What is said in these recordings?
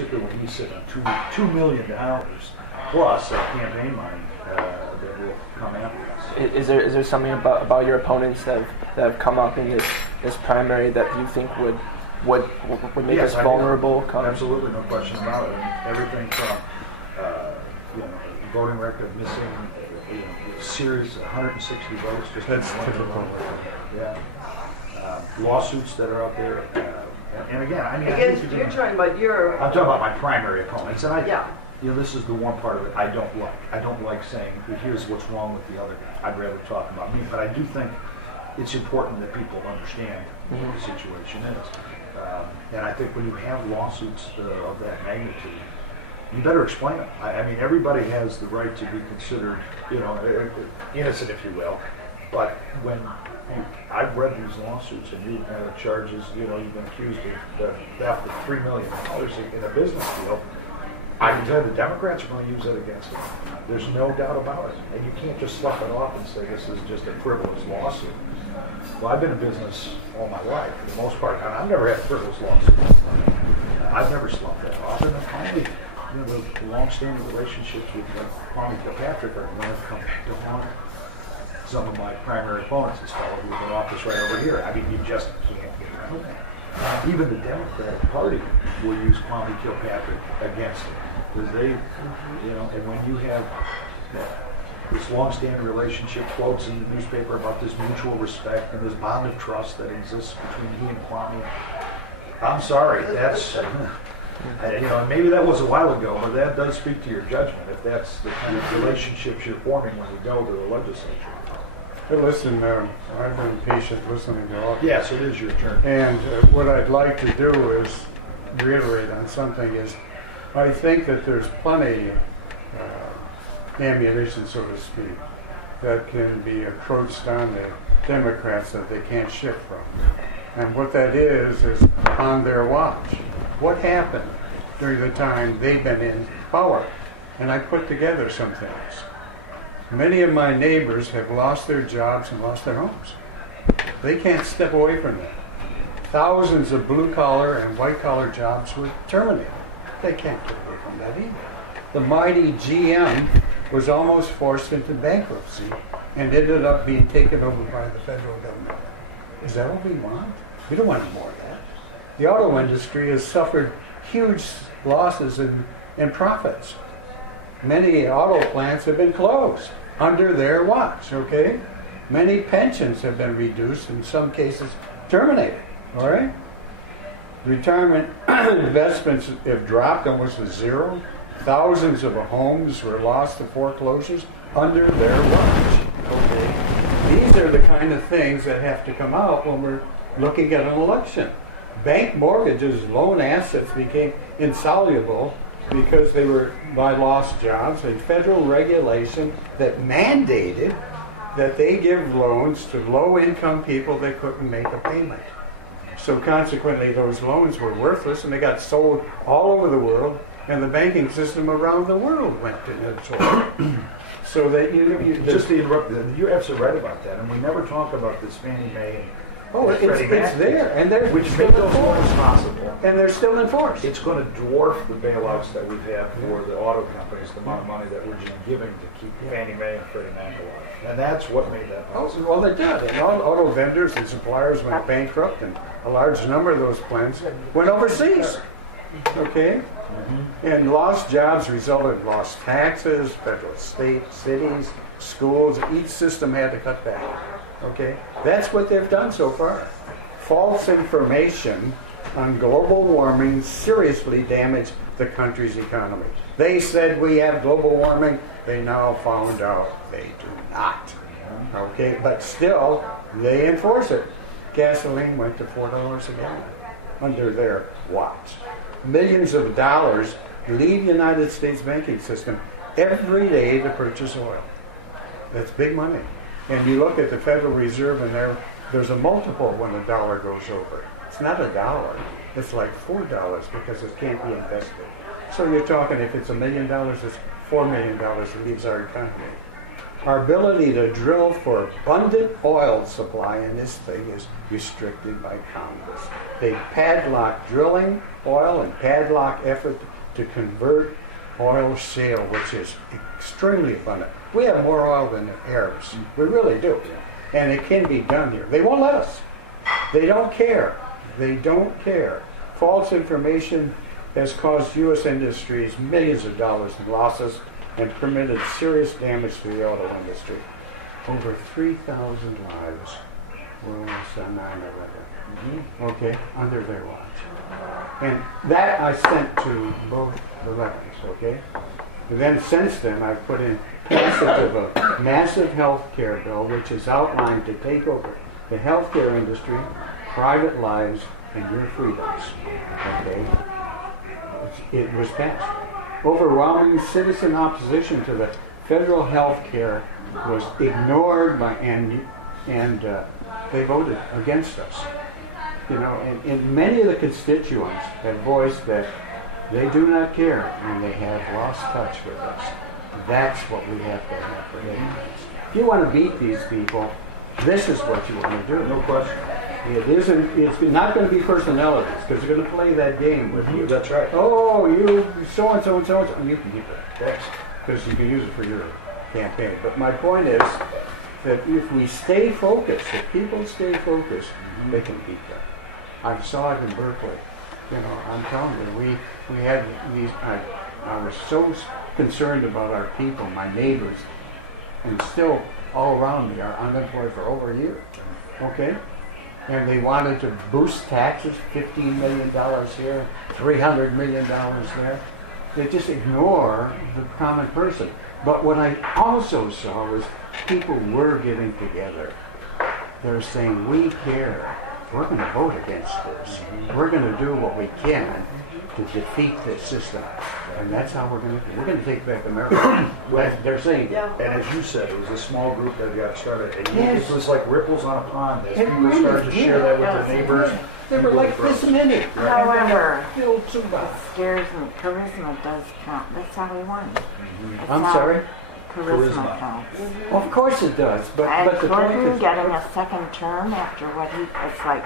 particularly when he's sitting on $2 million plus of campaign money that will come after us. Is there something about your opponents that have come up in this primary that you think would make us vulnerable? Absolutely, no question about it. Everything from voting record missing, series 160 votes. Just that's typical. Yeah. Lawsuits that are out there, and again, I mean, you're talking about I'm talking about my primary opponents, and this is the one part of it I don't like. I don't like saying, here's what's wrong with the other guy. I'd rather talk about me, but I do think it's important that people understand what the situation is. And I think when you have lawsuits of that magnitude, you better explain them. I mean, everybody has the right to be considered, innocent, if you will. But when I've read these lawsuits and you have charges, you've been accused of theft of $3 million in a business deal, I can tell you the Democrats are going to use that against them. There's no doubt about it. And you can't just slough it off and say this is just a frivolous lawsuit. Well, I've been in business all my life, for the most part, and I've never had a frivolous lawsuit. I've never sloughed that off. And finally, the long-standing relationships with Kwame Kilpatrick are going to come back to haunt some of my primary opponents, this fellow who's in office right over here. I mean, you just can't get around that. Even the Democratic Party will use Kwame Kilpatrick against it. Because they, and when you have this long-standing relationship, quotes in the newspaper about this mutual respect and this bond of trust that exists between he and Kwame, I'm sorry, that's, maybe that was a while ago, but that does speak to your judgment if that's the kind of relationships you're forming when you go to the legislature. Hey, listen, I've been patient listening to all. Yes, it is your turn. And what I'd like to do is reiterate on something is, I think that there's plenty ammunition, so to speak, that can be approached on the Democrats that they can't shift from. And what that is on their watch. What happened during the time they've been in power? And I put together some things. Many of my neighbors have lost their jobs and lost their homes. They can't step away from that. Thousands of blue-collar and white-collar jobs were terminated. They can't get away from that either. The mighty GM was almost forced into bankruptcy and ended up being taken over by the federal government. Is that what we want? We don't want more of that. The auto industry has suffered huge losses in profits. Many auto plants have been closed under their watch, okay? Many pensions have been reduced, in some cases terminated, all right? Retirement investments have dropped almost to zero. Thousands of homes were lost to foreclosures under their watch, okay? These are the kind of things that have to come out when we're looking at an election. Bank mortgages, loan assets became insoluble because they were by lost jobs, and federal regulation that mandated that they give loans to low-income people that couldn't make a payment. So consequently, those loans were worthless, and they got sold all over the world, and the banking system around the world went into it. So that just to interrupt, you're absolutely right about that, and we never talk about this Fannie Mae. It's there, and they're which make those loans possible, and they're still enforced. It's going to dwarf the bailouts that we've had for the auto companies, the amount of money that we're giving to keep Fannie Mae and Freddie Mac alive, and that's what made that possible. Well, they did, and all auto vendors and suppliers went bankrupt, and a large number of those plants went overseas. Okay, and lost jobs resulted in lost taxes. Federal, state, cities, schools. Each system had to cut back. Okay, that's what they've done so far. False information on global warming seriously damaged the country's economy. They said we have global warming. They now found out they do not. Okay, but still, they enforce it. Gasoline went to $4 a gallon under their watch. Millions of dollars leave the United States banking system every day to purchase oil. That's big money. And you look at the Federal Reserve, and there's a multiple when the dollar goes over. It's not $1. It's like $4 because it can't be invested. So you're talking, if it's $1 million, it's $4 million that leaves our economy. Our ability to drill for abundant oil supply in this thing is restricted by Congress. They padlock drilling oil and padlock effort to convert oil shale, which is extremely abundant. We have more oil than the Arabs. We really do. And it can be done here. They won't let us. They don't care. They don't care. False information has caused U.S. industries millions of dollars in losses and permitted serious damage to the auto industry. Over 3,000 lives were lost on 9/11. Okay, under their watch. And that I sent to both the levels, okay? And then since then, I've put in passage of a massive health care bill, which is outlined to take over the healthcare industry, private lives, and your freedoms, okay? It was passed. Overwhelming citizen opposition to the federal health care was ignored by, and they voted against us. You know, and many of the constituents have voiced that they do not care and they have lost touch with us. That's what we have to have for ignorance. If you want to beat these people, this is what you want to do. No question. It's not going to be personalities, because they're going to play that game with you. That's right. Oh, you so-and-so and so-and-so, and you can keep it. Yes. Because you can use it for your campaign. But my point is that if we stay focused, if people stay focused, they can beat them. I saw it in Berkeley. You know, I'm telling you, we had these, I was so concerned about our people, my neighbors, and still all around me are unemployed for over a year. Okay? And they wanted to boost taxes, $15 million here, $300 million there. They just ignore the common person. But what I also saw was people were getting together. They're saying, we care. We're going to vote against this. We're going to do what we can to defeat this system. And that's how we're going to do it. We're going to take back America. They're saying. And as you said, it was a small group that got started. And Yes. It was like ripples on a pond. As It people really started to share that with their neighbors. They were like this minute. However, Filled so bad. scares and charisma does count. That's how we won. I'm sorry? Charisma counts. Of course it does. But And the point Clinton is, getting a second term after what it's like,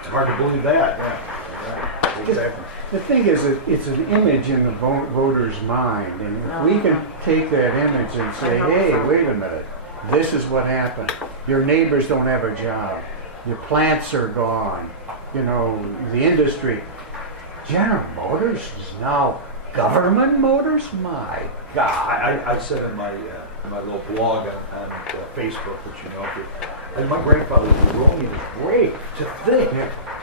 It's hard to believe that. Yeah. Exactly. the thing is, it's an image in the voter's mind. And if we can take that image and say, hey, wait a minute, this is what happened. Your neighbors don't have a job. Your plants are gone. You know, the industry. General Motors is now government motors? My God. I said in my little blog on Facebook, which you know, and my grandfather wrote me this great to think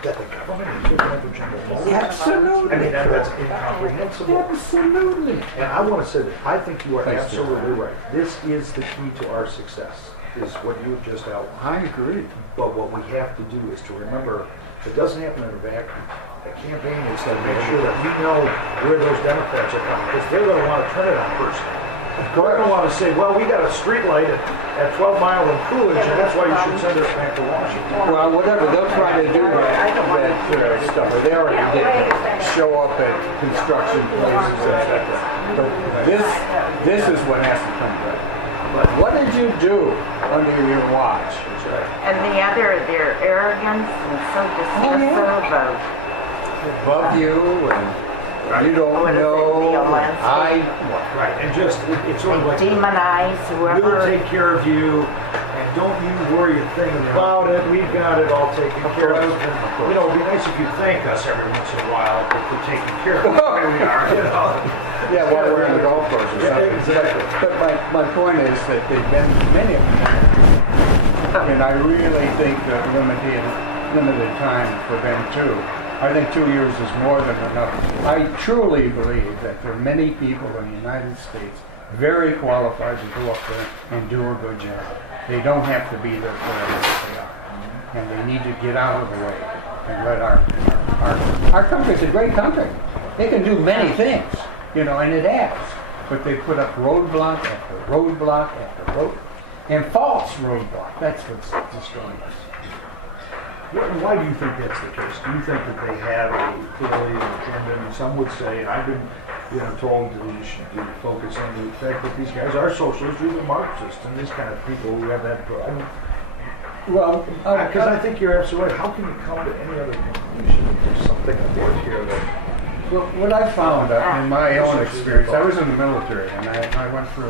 that the government is looking after General Motors. Absolutely. I mean, that's incomprehensible. Absolutely. And I want to say that I think you are Thanks, absolutely Jim. right. This is the key to our success, is what you have just outlined. I agree. But what we have to do is to remember it doesn't happen in a vacuum. A campaign is to make sure that we know where those Democrats are coming, because they're going to want to turn it on first. They're going to want to say, well, we got a street light at 12 Mile and Coolidge, and that's why you should send us back to Washington. Well, whatever, they'll try to do that stuff. They already did show up at construction places, etc. But this is what has to come back. What did you do under your watch? and their arrogance and so dismissive of Above you, and you don't What is it, know, Leo and Lansky? Right, and just, it's sort of like, demonize we'll whoever. take care of you, and don't you worry a thing about it, we've got it all taken care of. And, you know, it'd be nice if you thank us every once in a while if we're taking care of where we are, you know? yeah, while we're on the golf course or Yeah, something. exactly. But my point is that they've been many of them. And I really think that limited time for them too. I think 2 years is more than enough. I truly believe that there are many people in the United States very qualified to go up there and do a good job. They don't have to be there forever as they are. And they need to get out of the way and let our country's a great country. They can do many things, you know, and it has. But they put up roadblock after roadblock after road, and false roadblock. That's what's destroying us. Why do you think that's the case? Do you think that they have a clearly an agenda? And some would say, and I've been told that you should focus on the fact that these guys are socialists, even Marxists, and these kind of people who have that. I mean, Well, because I think you're absolutely right. How can you come to any other conclusion if there's something afoot here that? what I found in my own experience, I was in the military and I went through